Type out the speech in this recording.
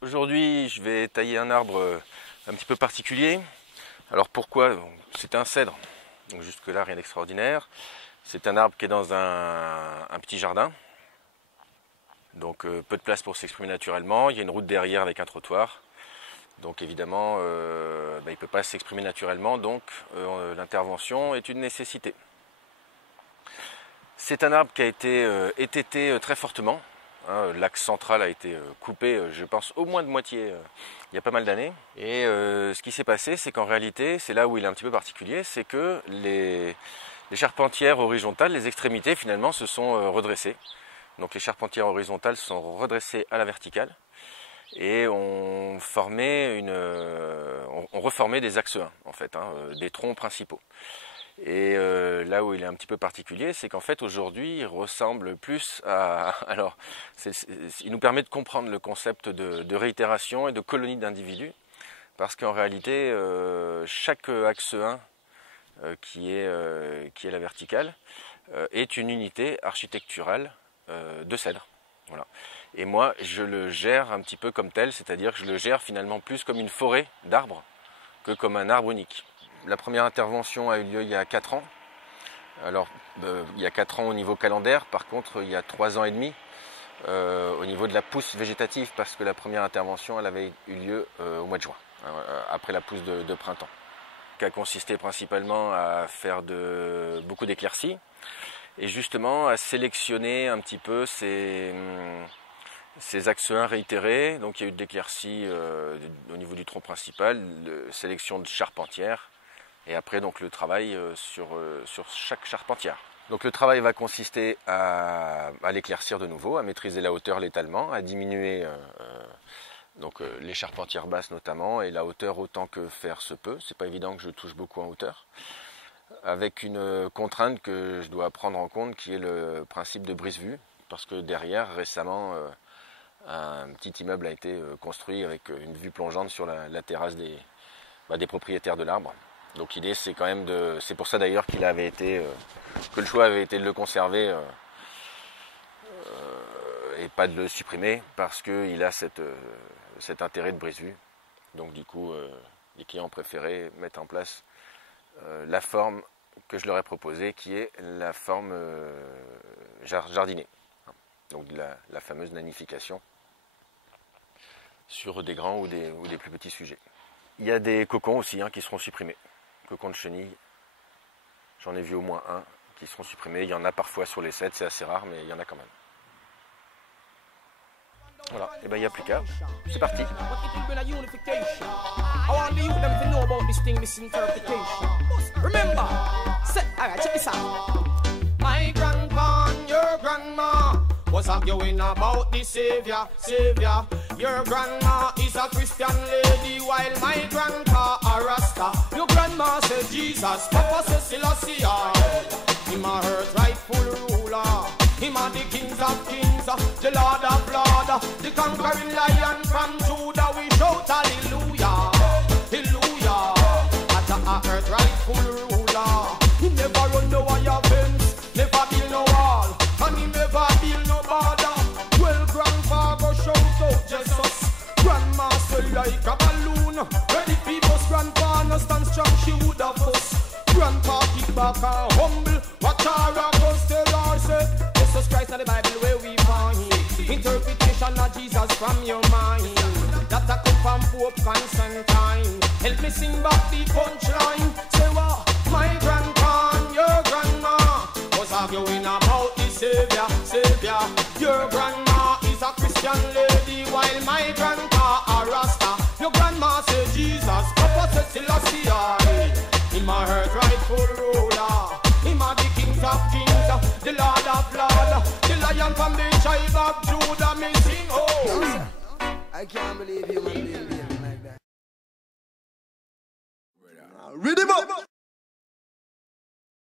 Aujourd'hui, je vais tailler un arbre un petit peu particulier. Alors pourquoi? C'est un cèdre, donc jusque-là rien d'extraordinaire. C'est un arbre qui est dans un petit jardin, donc peu de place pour s'exprimer naturellement. Il y a une route derrière avec un trottoir, donc évidemment il ne peut pas s'exprimer naturellement, donc l'intervention est une nécessité. C'est un arbre qui a été étêté très fortement. L'axe central a été coupé, je pense, au moins de moitié il y a pas mal d'années. Et ce qui s'est passé, c'est qu'en réalité, c'est là où il est un petit peu particulier, c'est que les charpentières horizontales, les extrémités finalement, se sont redressées. Donc les charpentières horizontales se sont redressées à la verticale et ont reformé des axes 1, en fait, des troncs principaux. Et là où il est un petit peu particulier, c'est qu'en fait aujourd'hui il ressemble plus à... Alors, il nous permet de comprendre le concept de réitération et de colonie d'individus, parce qu'en réalité chaque axe 1 qui est la verticale est une unité architecturale de cèdre. Voilà. Et moi je le gère un petit peu comme tel, c'est-à-dire que je le gère finalement plus comme une forêt d'arbres que comme un arbre unique. La première intervention a eu lieu il y a 4 ans. Alors, il y a 4 ans au niveau calendaire, par contre, il y a 3 ans et demi au niveau de la pousse végétative, parce que la première intervention, elle avait eu lieu au mois de juin, après la pousse de printemps, qui a consisté principalement à faire beaucoup d'éclaircies, et justement à sélectionner un petit peu ces axes 1 réitérés. Donc il y a eu de l'éclaircie au niveau du tronc principal, sélection de charpentières, et après donc le travail sur chaque charpentière. Donc le travail va consister à l'éclaircir de nouveau, à maîtriser la hauteur, l'étalement, à diminuer les charpentières basses notamment, et la hauteur autant que faire se peut. C'est pas évident que je touche beaucoup en hauteur, avec une contrainte que je dois prendre en compte, qui est le principe de brise-vue, parce que derrière, récemment, un petit immeuble a été construit avec une vue plongeante sur la terrasse des propriétaires de l'arbre. Donc l'idée, c'est quand même c'est pour ça d'ailleurs que le choix avait été de le conserver et pas de le supprimer, parce qu'il a cet intérêt de brise-vue. Donc du coup, les clients ont préféré mettre en place la forme que je leur ai proposée, qui est la forme jardinée. Donc la fameuse nanification sur des grands ou des plus petits sujets. Il y a des cocons aussi qui seront supprimés. Cocons de chenilles, j'en ai vu au moins un qui seront supprimés. Il y en a parfois sur les cèdres, c'est assez rare, mais il y en a quand même. Voilà, et il n'y a plus qu'à. C'est parti. Was arguing about the Savior. Your grandma is a Christian lady, while my grandpa a Rasta. Your grandma said Jesus, Papa said Selassie. Him a earth rightful ruler. Him a the kings of kings, the Lord of lords, the conquering lion from Judah. We shout hallelujah, hallelujah. At a earth rightful ruler. He never run no wire fence, never build no wall, and he never build no border. Well, grandpa go shout out Jesus. Grandma swell like a balloon. Ready people's grandpa no stand strong, she would have fuss. Grandpa kick back and humble. Watch her goes tell her say Jesus Christ and the Bible where we find interpretation of Jesus from your mind. That a come from Pope Constantine. Help me sing back the punchline. Say what? My grandpa and your grandma was arguing about the Savior. Your grandma is a Christian lady, while my grandpa a Rasta. Your grandma say Jesus, Papa said Selassie. Him a earth rightful ruler. Him a the kings of kings, the Lord of lords, the lion from the tribe of Judah. Me sing, oh. I can't believe you, man.